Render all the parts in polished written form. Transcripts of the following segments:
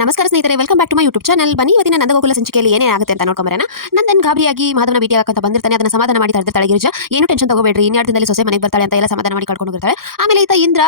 ನಮಸ್ಕಾರ ಸ್ನೇಹಿತರೆ, welcome back to my YouTube channel. ಬನ್ನಿ ಇವತ್ತಿನ ನಂದಗೋಕುಲ ಸಂಚಿಕೆಯಲ್ಲಿ ಏನೇ ಆಗುತ್ತೆ ಅಂತ ನೋಡ್ಕೊಂಬರೋಣ. ನಂದನ್ ಗಾಬರಿಯಾಗಿ ಮಾಧವನ ಭೇಟಿ ಆಗಂತ ಬಂದಿರ್ತಾನೆ. ಅದನ್ನ ಸಮಾಧಾನ ಮಾಡಿ ತರ್ದಿರ್ತಾಳೆ ಗಿರಿಜಾ. ಏನು ಟೆನ್ಷನ್ ತಗೋಬೇಡ್ರಿ, ಇನ್ಯಾರು ದಿನದಲ್ಲಿ ಸೊಸೆ ಮನೆಗೆ ಬರ್ತಾಳೆ ಅಂತ ಎಲ್ಲ ಸಮಾಧಾನ ಮಾಡಿ ಕಳ್ಕೊಂಡು ಹೋಗಿರ್ತಾಳೆ. ಆಮೇಲೆ ಈತ ಇಂದ್ರ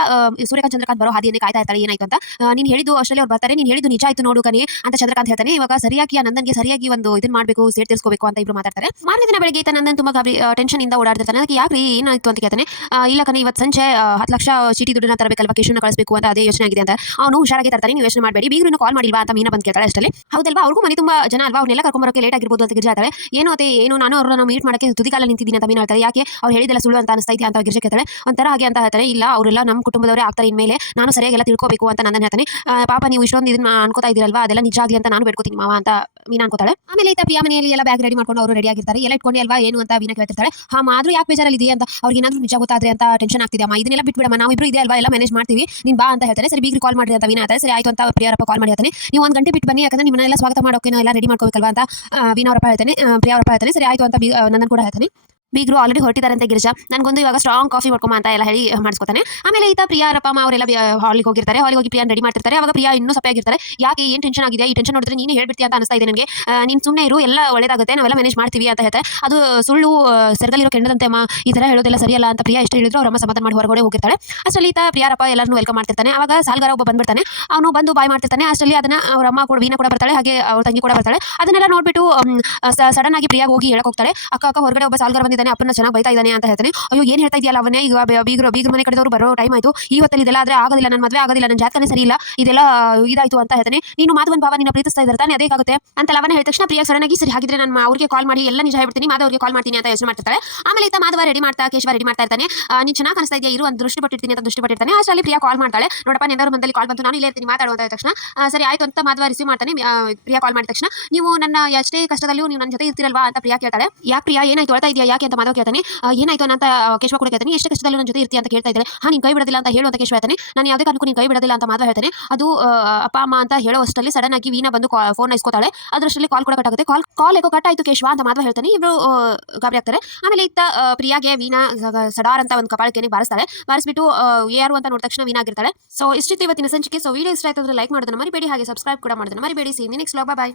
ಸೂರ್ಯಕಾಂತ್ ಚಂದ್ರಕಾಂತ್ ಬರೋ ಹಾದಿಯಲ್ಲಿ ಕಾಯ್ತಾ ಇರ್ತಾಳೆ ಏನಾಯ್ತು ಅಂತ. ನೀನು ಹೇಳಿದ್ದು ಅಷ್ಟರಲ್ಲಿ ಅವ್ರು ಬರ್ತಾರೆ, ನೀನು ಹೇಳಿದ್ದು ನಿಜ ಆಯ್ತು ನೋಡು ಕಣೆ ಅಂತ ಚಂದ್ರಕಾಂತ್ ಹೇಳ್ತಾನೆ. ಇವಾಗ ಸರಿಯಾಗಿ ಆ ನಂದನ್ಗೆ ಸರಿಯಾಗಿ ಒಂದು ಇದನ್ನ ಮಾಡಬೇಕು, ಸೇಟ್ ತಿರ್ಸ್ಕೋಬೇಕು ಅಂತ ಇಬ್ರು ಮಾತಾಡ್ತಾರೆ. ಮಾರನೇ ದಿನ ಬೆಳಗ್ಗೆ ಈತ ನಂದನ್ ತುಂಬಾ ಗಾಬರಿ ಟೆನ್ಷನ್ ಇಂದ ಓಡಾಡ್ತಿರ್ತಾನೆ. ಅದಕ್ಕೆ ಯಾಕ್ರಿ ಏನಾಯ್ತು ಅಂತ ಕೇಳ್ತಾನೆ. ಇಲ್ಲ ಕಣೆ, ಇವತ್ತು ಸಂಜೆ 10 ಲಕ್ಷ ಚೀಟಿ ದುಡ್ಡನ್ನ ತರಬೇಕಲ್ವಾ, ಕೇಶನ್ನ ಕಳಿಸಬೇಕು ಅಂತ ಅದೇ ಯೋಚನೆ ಆಗಿದೆ ಅಂತ. ಅವನು ಹುಷಾರಾಗಿ ತರ್ತಾನೆ, ನೀವು ಯೋಚನೆ ಮಾಡಬೇಡಿ. ಬೀಗ್ರು ಕಾಲ್ ಮಾಡಿಲ್ವಾ ಅಂತ ಮೀನಾ ಬಂದು ಕೇಳ್ತಾಳೆ. ಅಷ್ಟರಲ್ಲಿ ಹೌದಲ್ವಾ, ಅವ್ರಿಗೂ ಮನೆ ತುಂಬಾ ಜನ ಅಲ್ವಾ, ಅವ್ರನ್ನೆಲ್ಲ ಕರ್ಕೊಂಬರೋಕೆ ಲೇಟ್ ಆಗಿರ್ಬೋದು ಅಂತ ಗಿರಿಜಾ ಹೇಳ್ತಾಳೆ. ಏನು ಅದೇ ಏನು, ನಾನು ಅವ್ರನ್ನ ಮೀಟ್ ಮಾಡಕ್ಕೆ ತುದಿಗಾಲ ನಿಂತಿದ್ದೀನಿ ಅಂತ ಮೀನಾ ಹೇಳ್ತಾಳೆ. ಯಾಕೆ ಅವ್ರು ಹೇಳಿದೆಲ್ಲ ಸುಳ್ಳು ಅಂತ ಅನಿಸ್ತಾ ಇದೆಯಾ ಅಂತ ಗಿರಿಜಾ ಕೇಳ್ತಾಳೆ. ಒಂಥರ ಹಾಗೆ ಅಂತ ಹೇಳ್ತಾರೆ. ಇಲ್ಲ, ಅವರೆಲ್ಲ ನಮ್ಮ ಕುಟುಂಬದವರೇ ಆಗ್ತಾರೆ ಇನ್ಮೇಲೆ, ನಾನು ಸರಿಯಾಗೆಲ್ಲ ತಿಳ್ಕೋಬೇಕು ಅಂತ ನಂದನ್ ಹೇಳ್ತಾನೆ. ಪಾಪ ನೀವು ಇಷ್ಟೊಂದು ಇದನ್ನ ಅನ್ಕೋತಾ ಇದ್ದೀರಲ್ವಾ, ಅದೆಲ್ಲ ನಿಜ ಆಗಲಿ ಅಂತ ನಾನು ಬೇಡ್ಕೋತೀನಿ ಮಾವ ಅಂತ ಮೀನಾ ಅನ್ಕೋತಾಳೆ. ಆಮೇಲೆ ಈತ ಪ್ರಿಯಾ ಮನೆಯಲ್ಲಿ ಎಲ್ಲ ಬ್ಯಾಗ್ ರೆಡಿ ಮಾಡ್ಕೊಂಡು ಅವರು ರೆಡಿ ಆಗಿರ್ತಾರೆ. ಎಲ್ಲ ಇಟ್ಕೊಂಡು ಅಲ್ವಾ ಏನು ಅಂತ ವೀನಾ ಕೇಳ್ತಿರ್ತಾಳೆ. ಆದ್ರೂ ಯಾಕೆ ಬೇಜಾರಲ್ಲಿ ಇದೆಯಾ ಅಂತ, ಅವ್ರಿಗೆ ಏನಾದ್ರು ನಿಜ ಗೊತ್ತಾದ್ರೆ ಅಂತ ಟೆನ್ಷನ್ ಆಗ್ತಿದೆಯಮ್ಮ, ಇದನ್ನೆಲ್ಲ ಬಿಟ್ಬಿಡಮ್ಮ, ನಾವಿಬ್ರು ಇದೆ ಅಲ್ವಾ, ಎಲ್ಲ ಮ್ಯಾನೇಜ್ ಮಾಡ್ತೀವಿ, ನೀನ್ ಬಾ ಅಂತ ಹೇಳ್ತಾರೆ. ಸರಿ ಬೀಗ್ರಿ ಕಾಲ್ ಮಾಡ್ರಿ ಅಂತ ವೀನಾ ಹೇಳ್ತಾರೆ. ಸರಿ ಆಯ್ತು ಅಂತ ಪ್ರಿಯಾರಪ್ಪ ಕಾಲ್ ಮಾಡಿ ಹೇಳ್ತಾನೆ. ನೀವು 1 ಗಂಟೆ ಬಿಟ್ಟು ಬನ್ನಿ, ಯಾಕಂದ್ರೆ ನಿಮ್ಮನ್ನೆಲ್ಲ ಸ್ವಾಗತ ಮಾಡೋಕೆ ಎಲ್ಲ ರೆಡಿ ಮಾಡ್ಕೋಬೇಕಲ್ವಾ ಅಂತ ವೀನಾ ಅವರಪ್ಪ ಹೇಳ್ತಾನೆ. ಪ್ರಿಯಾ ಅವರಪ್ಪ ಹೇಳ್ತಾನೆ. ಸರಿ ಆಯ್ತು ಅಂತ ನಂದನ್ ಕೂಡ ಹೇಳ್ತಾನೆ. ಬೀಗ್ರು ಆಲ್ರೆಡಿ ಹೊರಟಿದಾರಂತೆ ಗಿರಿಜಾ, ನನಗೊಂದು ಇವಾಗ ಸ್ಟ್ರಾಂಗ್ ಕಾಫಿ ಮಾಡ್ಕೊಂಬ ಅಂತ ಎಲ್ಲ ಹೇಳಿ ಮಾಡಿಸ್ಕೊತಾನೆ. ಆಮೇಲೆ ಈತ ಪ್ರಿಯಾರಪ್ಪ ಅಮ್ಮ ಅವರೆಲ್ಲ ಹಾಲಿಗೆ ಹೋಗಿರ್ತಾರೆ. ಹಾಲಿಗೆ ಹೋಗಿ ಪ್ರಿಯಾನ್ ರೆಡಿ ಮಾಡ್ತಿರ್ತಾರೆ. ಅವಾಗ ಪ್ರಿಯಾ ಇನ್ನೂ ಸಪ್ಪೆ ಆಗಿರ್ತಾರೆ. ಯಾಕೆ ಏನು ಟೆನ್ಷನ್ ಆಗಿದೆ, ಈ ಟೆನ್ಷನ್ ನೋಡಿದ್ರೆ ನೀನೇ ಹೇಳ್ಬಿಡ್ತೀಯ ಅಂತ ಅನಿಸ್ತಾ ಇದೆ ನನಗೆ, ನೀನು ಸುಮ್ಮನೆ ಇರು, ಎಲ್ಲ ಒಳ್ಳೇದಾಗುತ್ತೆ, ನಾವೆಲ್ಲ ಮ್ಯಾನೇಜ್ ಮಾಡ್ತೀವಿ ಅಂತ ಹೇಳ್ತಾರೆ. ಅದು ಸುಳ್ಳು, ಸೆರಗಲ್ಲಿರೋ ಕೆಂಡದಂತೆ ಅಮ್ಮ, ಈ ಥರ ಹೇಳೋದೆಲ್ಲ ಸರಿಯಲ್ಲ ಅಂತ ಪ್ರಿಯಾ ಎಷ್ಟು ಹೇಳಿದ್ರು ಅವ್ರಮ್ಮ ಸಮಾಧಾನ ಮಾಡಿ ಹೊರಗಡೆ ಹೋಗಿರ್ತಾಳೆ. ಅಷ್ಟರಲ್ಲಿ ಈತ ಪ್ರಿಯಾರಪ್ಪ ಎಲ್ಲರನ್ನೂ ವೆಲ್ಕಮ್ ಮಾಡ್ತಿರ್ತಾನೆ. ಅವಾಗ ಸಾಲ್ಗಾರ ಒಬ್ಬ ಬಂದ್ಬಿಡ್ತಾನೆ. ಅವನು ಬಂದು ಬಾಯ್ ಮಾಡ್ತಿರ್ತಾನೆ. ಅಷ್ಟರಲ್ಲಿ ಅದನ್ನ ಅವ್ರ ಅಮ್ಮ ಕೂಡ ವೀನಾ ಕೂಡ ಬರ್ತಾಳೆ, ಹಾಗೆ ಅವ್ರ ತಂಗಿ ಕೂಡ ಬರ್ತಾಳೆ. ಅದನ್ನೆಲ್ಲ ನೋಡ್ಬಿಟ್ಟು ಸಡನ್ ಆಗಿ ಪ್ರಿಯಾಗಿ ಹೋಗಿ ಹೇಳಕ್ ಹೋಗ್ತಾಳೆ. ಅಕ್ಕ ಹೊರಗಡೆ ಒಬ್ಬ ಸಾಲ್ಗಾರ ಬಂದಿದ್ದಾನೆ, ಅಪ್ಪನ ಚೆನ್ನಾಗಿ ಬೈತಾ ಇದ್ದಾನೆ ಅಂತ ಹೇಳ್ತಾನೆ. ಅಯ್ಯೋ ಏನು ಹೇಳ್ತಾ ಇದೆಯಲ್ಲ ಅವನೇ, ಈಗ ಬೀಗ್ರ ಮನೆ ಕಡೆದವರು ಬರೋ ಟೈಮ್ ಆಯ್ತು, ಈ ಹೊತ್ತಲ್ಲಿ ಇದೆಲ್ಲ ಆದ್ರೆ ಆಗೋದಿಲ್ಲ, ನನ್ನ ಮದುವೆ ಆಗೋದಿಲ್ಲ, ನನ್ನ ಜಾತಕನೇ ಸರಿ ಇಲ್ಲ, ಇದೆಲ್ಲ ಇದಾಯ್ತು ಅಂತ ಹೇಳ್ತಾನೆ. ನೀನು ಮಾಧವನ್ ಭಾವ ನಿನ್ನ ಪ್ರೀತಿಸ್ತಾ ಇದ್ದಾರೆ ತಾನೆ, ಅದೇಗಾಗುತ್ತೆ ಅಂತ ಅವನ ಹೇಳಿದ ತಕ್ಷಣ ಪ್ರಿಯಾ ಸಡನ್ ಆಗಿ ಸರಿ ಹಾಗಿದ್ರೆ ನಾನು ಅವ್ರಿಗೆ ಕಾಲ್ ಮಾಡಿ ಎಲ್ಲ ನಿಜ ಹೇಳ್ಬಿಡ್ತೀನಿ, ಮಾಧವ ಅವ್ರಿಗೆ ಕಾಲ್ ಮಾಡ್ತೀನಿ ಅಂತ ಯೋಚನೆ ಮಾಡ್ತಿರ್ತಾಳೆ. ಆಮೇಲೆ ಈತ ಮಾಧವ ರೆಡಿ ಮಾಡ್ತಾ ಕೇಶವ ರೆಡಿ ಮಾಡ್ತಾ ಇರ್ತಾನೆ. ನೀನು ಚೆನ್ನಾಗಿ ಕಾಣಿಸ್ತಾ ಇದೆಯಾ, ಇರು ಒಂದು ದೃಷ್ಟಿ ಪಟ್ಟಿರ್ತೀನಿ ಅಂತ ದೃಷ್ಟಿ ಪಟ್ಟಿರ್ತಾನೆ. ಅಷ್ಟರಲ್ಲಿ ಪ್ರಿಯಾ ಕಾಲ್ ಮಾಡ್ತಾಳೆ. ನೋಡಪ್ಪ ನೆಂದವರು ಮಂದಲ್ಲಿ ಕಾಲ್ ಬಂತು, ನಾನು ಇಲ್ಲೇ ಇರ್ತೀನಿ ಮಾತಾಡುವಂತ ತಕ್ಷಣ ಸರಿ ಆಯ್ತು ಅಂತ ಮಾಧವ ರಿಸೀವ್ ಮಾಡ್ತಾನೆ. ಪ್ರಿಯಾ ಕಾಲ್ ಮಾಡಿದ ತಕ್ಷಣ ನೀವು ನನ್ನ ಎಷ್ಟೇ ಕಷ್ಟದಲ್ಲೂ ನೀವು ನನ್ನ ಜೊತೆ ಇರ್ತಿರಲ್ವಾ ಅಂತ ಪ್ರಿಯಾ ಕೇಳ್ತಾಳೆ. ಯಾಕೆ ಪ್ರಿಯಾ ಏನಾಯ್ತು ಹೇಳ್ತಾ ಇದೆಯಾ ಯಾಕೆ ಅಂತ ಮಾಧವ ಕೇಳ್ತಾನೆ. ಏನಾಯ್ತು ಅಂತ ಕೇಶವ ಕೂಡ ಕೇಳ್ತಾನೆ. ಎಷ್ಟು ಕಷ್ಟದಲ್ಲೂ ನನ್ನ ಜೊತೆ ಇರ್ತೀಯ ಅಂತ ಕೇಳ್ತಾ ಇದ್ದಾರೆ. ನೀನು ಕೈ ಬಿಡೋದಿಲ್ಲ ಅಂತ ಹೇಳು ಅಂತ ಕೇಶವ ಹೇಳ್ತಾನೆ. ನಾನು ಯಾವುದೇ ಕಾರಣಕ್ಕೂ ನೀನು ಕೈ ಬಿಡೋದಿಲ್ಲ ಅಂತ ಮಾಧವ ಹೇಳ್ತಾನೆ. ಅದು ಅಪ್ಪ ಅಮ್ಮ ಅಂತ ಹೇಳೋ ಅಷ್ಟರಲ್ಲಿ ಸಡನ್ ಆಗಿ ವೀನಾ ಬಂದು ಫೋನ್ ಇಸ್ಕೋತಾಳೆ. ಅದರಷ್ಟರಲ್ಲಿ ಕಾಲ್ ಕೂಡ ಕಟ್ ಆಗುತ್ತೆ. ಕಾಲ್ ಏಕೋ ಕಟ್ ಆಯ್ತು ಕೇಶವ ಅಂತ ಮಾಧವ ಹೇಳ್ತಾನೆ. ಇಬ್ರು ಗಾಬರಿ ಆಗ್ತಾರೆ. ಆಮೇಲೆ ಇತ್ತ ಪ್ರಿಯಾಗೆ ವೀನಾ ಸಡಾರ್ ಅಂತ ಒಂದು ಕಪಾಳಕ್ಕೆ ಬಾರಿಸ್ತಾಳೆ. ಬಾರಿಸ್ಬಿಟ್ಟು ಯಾರು ಅಂತ ನೋಡಿದ ತಕ್ಷಣ ವೀನಾ ಆಗಿರ್ತಾಳೆ. ಸೊ ಇಷ್ಟಿತ್ತು ಇವತ್ತಿನ ಸಂಚಿಕೆ. ಸೊ ವಿಡಿಯೋ ಇಷ್ಟ ಆಯ್ತು ಅಂದ್ರೆ ಲೈಕ್ ಮಾಡೋದನ್ನ ಮರಿಬೇಡಿ, ಹಾಗೆ ಸಬ್ಸ್ಕ್ರೈಬ್ ಕೂಡ ಮಾಡೋದನ್ನ ಮರಿಬೇಡಿ. ಸಿ ನೆಕ್ಸ್ಟ್ ವ್ಲಾಗ್, ಬಾಯ್.